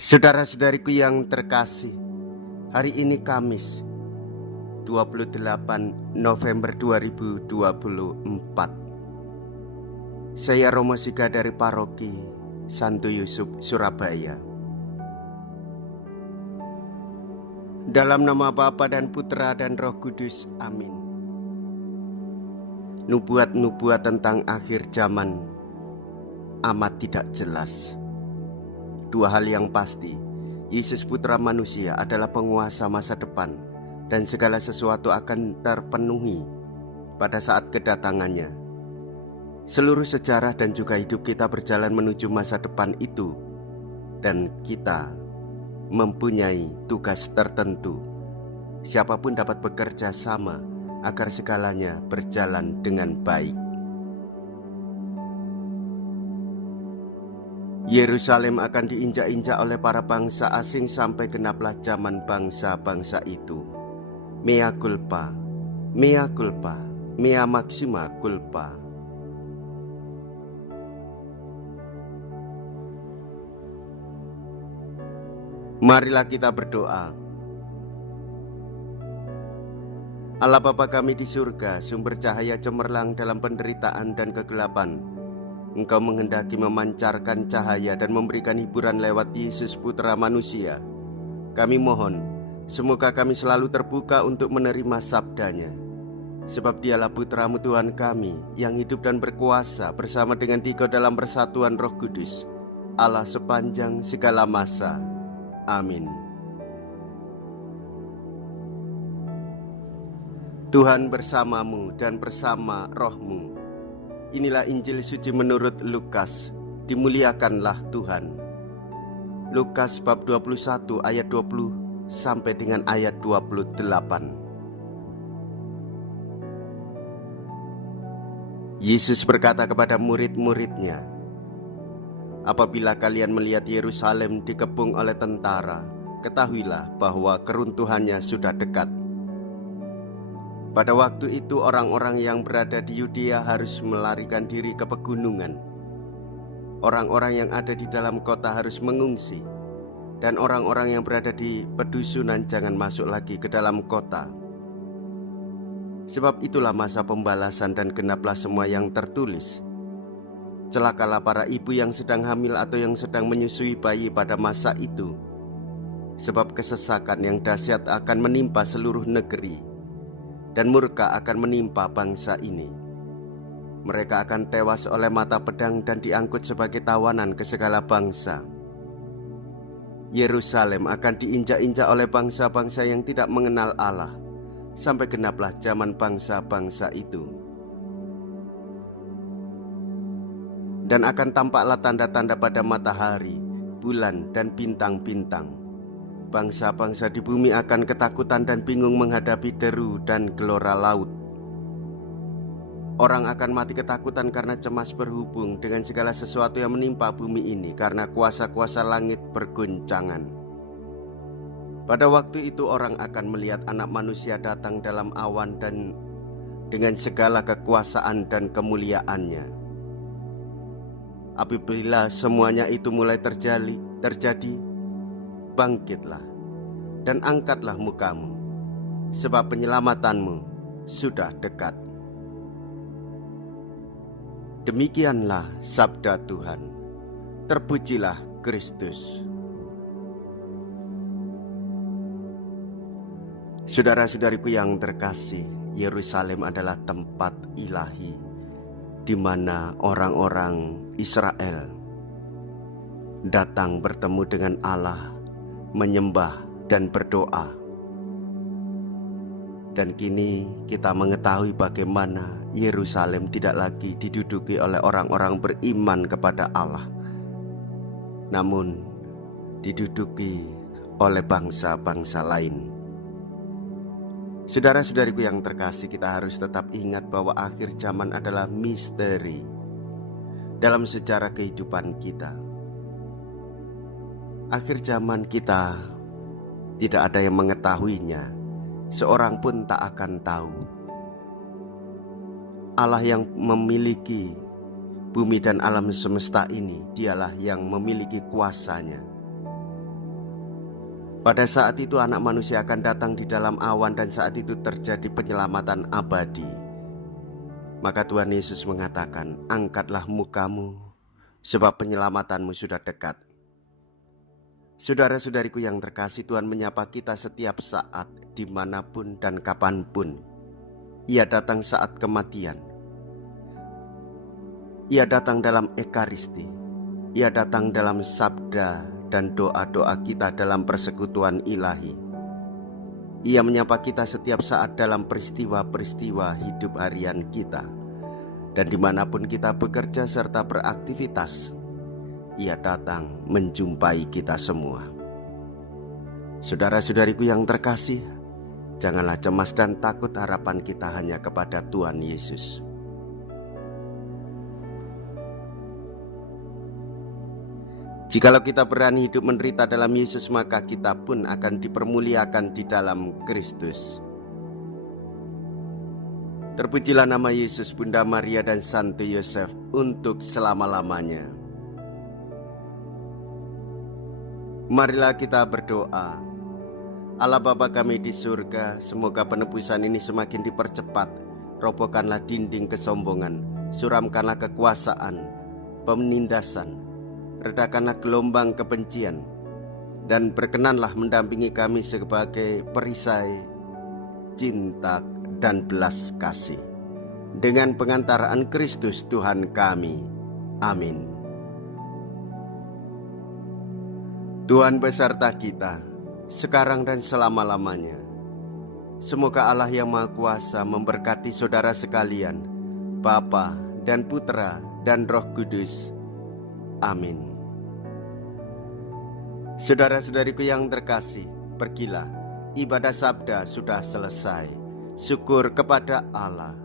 Saudara-saudariku yang terkasih, hari ini Kamis 28 November 2024. Saya Romo Siga dari Paroki Santo Yusuf, Surabaya. Dalam nama Bapa dan Putra dan Roh Kudus, amin. Nubuat-nubuat tentang akhir zaman amat tidak jelas. Dua hal yang pasti, Yesus Putra Manusia adalah penguasa masa depan, dan segala sesuatu akan terpenuhi pada saat kedatangannya. Seluruh sejarah dan juga hidup kita berjalan menuju masa depan itu, dan kita mempunyai tugas tertentu. Siapapun dapat bekerja sama agar segalanya berjalan dengan baik. Yerusalem akan diinjak-injak oleh para bangsa asing sampai genaplah zaman bangsa-bangsa itu. Mea culpa, mea culpa, mea maxima culpa. Marilah kita berdoa. Allah Bapa kami di surga, sumber cahaya cemerlang dalam penderitaan dan kegelapan, Engkau menghendaki memancarkan cahaya dan memberikan hiburan lewat Yesus Putra Manusia. Kami mohon, semoga kami selalu terbuka untuk menerima sabdanya. Sebab dialah Putra-Mu Tuhan kami, yang hidup dan berkuasa bersama dengan Dikau dalam persatuan Roh Kudus, Allah sepanjang segala masa. Amin. Tuhan bersamamu dan bersama rohmu. Inilah Injil suci menurut Lukas. Dimuliakanlah Tuhan. Lukas bab 21 ayat 20 sampai dengan ayat 28. Yesus berkata kepada murid-muridnya, "Apabila kalian melihat Yerusalem dikepung oleh tentara, ketahuilah bahwa keruntuhannya sudah dekat. Pada waktu itu orang-orang yang berada di Yudea harus melarikan diri ke pegunungan. Orang-orang yang ada di dalam kota harus mengungsi, dan orang-orang yang berada di pedusunan jangan masuk lagi ke dalam kota. Sebab itulah masa pembalasan dan genaplah semua yang tertulis. Celakalah para ibu yang sedang hamil atau yang sedang menyusui bayi pada masa itu. Sebab kesesakan yang dahsyat akan menimpa seluruh negeri, dan murka akan menimpa bangsa ini. Mereka akan tewas oleh mata pedang dan diangkut sebagai tawanan ke segala bangsa. Yerusalem akan diinjak-injak oleh bangsa-bangsa yang tidak mengenal Allah, sampai genaplah zaman bangsa-bangsa itu. Dan akan tampaklah tanda-tanda pada matahari, bulan, dan bintang-bintang. Bangsa-bangsa di bumi akan ketakutan dan bingung menghadapi deru dan gelora laut. Orang akan mati ketakutan karena cemas berhubung dengan segala sesuatu yang menimpa bumi ini, karena kuasa-kuasa langit bergoncangan. Pada waktu itu orang akan melihat Anak Manusia datang dalam awan dan dengan segala kekuasaan dan kemuliaannya. Apabila semuanya itu mulai terjadi, bangkitlah dan angkatlah mukamu, sebab penyelamatanmu sudah dekat." Demikianlah sabda Tuhan. Terpujilah Kristus. Saudara-saudariku yang terkasih, Yerusalem adalah tempat ilahi di mana orang-orang Israel datang bertemu dengan Allah, menyembah dan berdoa. Dan kini kita mengetahui bagaimana Yerusalem tidak lagi diduduki oleh orang-orang beriman kepada Allah, namun diduduki oleh bangsa-bangsa lain. Saudara-saudariku yang terkasih, kita harus tetap ingat bahwa akhir zaman adalah misteri dalam sejarah kehidupan kita. Akhir zaman kita tidak ada yang mengetahuinya, seorang pun tak akan tahu. Allah yang memiliki bumi dan alam semesta ini, dialah yang memiliki kuasanya. Pada saat itu anak manusia akan datang di dalam awan dan saat itu terjadi penyelamatan abadi. Maka Tuhan Yesus mengatakan, angkatlah mukamu, sebab penyelamatanmu sudah dekat. Saudara-saudariku yang terkasih, Tuhan menyapa kita setiap saat, dimanapun dan kapanpun. Ia datang saat kematian. Ia datang dalam ekaristi. Ia datang dalam sabda dan doa-doa kita dalam persekutuan ilahi. Ia menyapa kita setiap saat dalam peristiwa-peristiwa hidup harian kita. Dan dimanapun kita bekerja serta beraktivitas, Ia datang menjumpai kita semua. Saudara-saudariku yang terkasih, janganlah cemas dan takut, harapan kita hanya kepada Tuhan Yesus. Jikalau kita berani hidup menderita dalam Yesus, maka kita pun akan dipermuliakan di dalam Kristus. Terpujilah nama Yesus, Bunda Maria dan Santo Yosef untuk selama-lamanya. Marilah kita berdoa. Allah Bapa kami di surga, semoga penebusan ini semakin dipercepat. Robohkanlah dinding kesombongan, suramkanlah kekuasaan, penindasan, redakanlah gelombang kebencian, dan berkenanlah mendampingi kami sebagai perisai cinta dan belas kasih. Dengan pengantaraan Kristus Tuhan kami. Amin. Tuhan beserta kita, sekarang dan selama-lamanya. Semoga Allah yang Maha Kuasa memberkati saudara sekalian, Bapa dan Putra dan Roh Kudus. Amin. Saudara-saudariku yang terkasih, pergilah, ibadah sabda sudah selesai. Syukur kepada Allah.